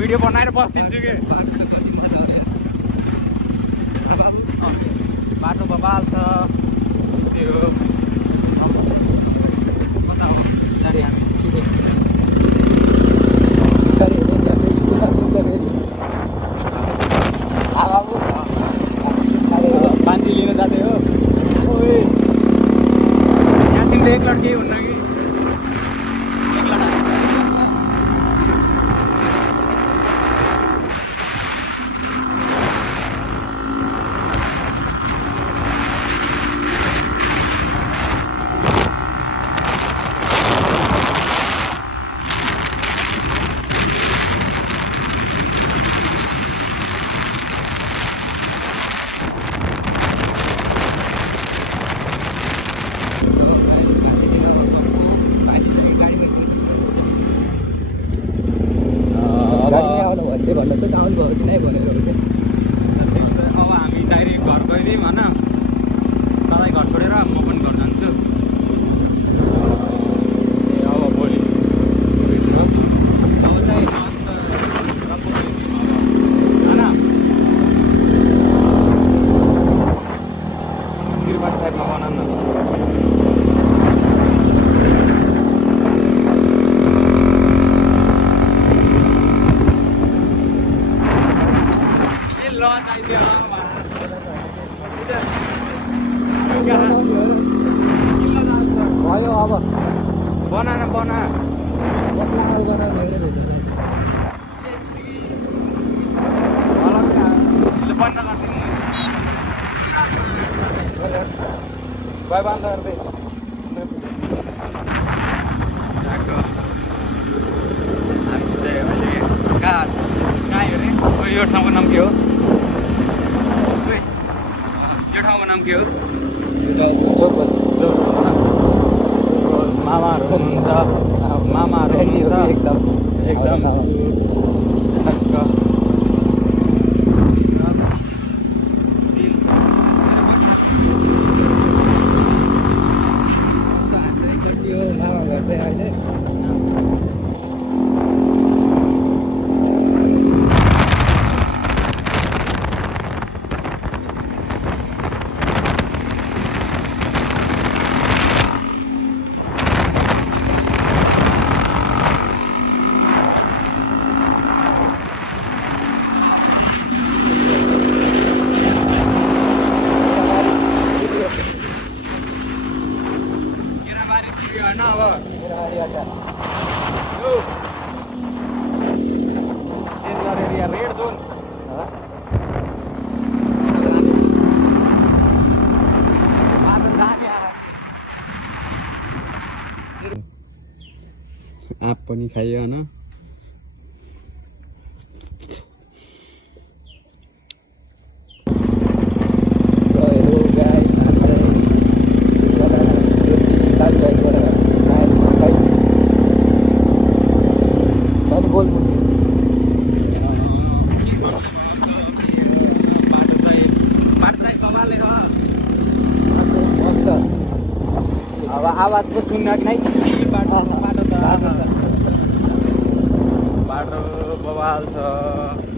video बनाएर बस्दिन्छु कि बाटो बबाल छ त्यो कता हो जाने हामी सिधै पानी लिन जाँदै हो यहाँ तिमीले एक लड्के हुन्न कि एक लडा अब हामी डाइरेक्ट घर गइदिउँ होइन तपाईँ घर छोडेर म पनि घर जान्छु ए अब भोलि त्रिपाठी साइडमा बनाउन भयो अब बना न बना बन्द गरिदिनु भाइ बन्द गर्दै कहाँ आयो अरे यो ठाउँको नाम के हो यो ठाउँको नाम के हो मामाहरू हुनुहुन्छ मामाहरू हुनुहुन्छ एकदम एकदम रेड जोन आप पनि खाइयो होइन अब आवाज को सुन्न कि नहीं बाटो बाटो बवाल छ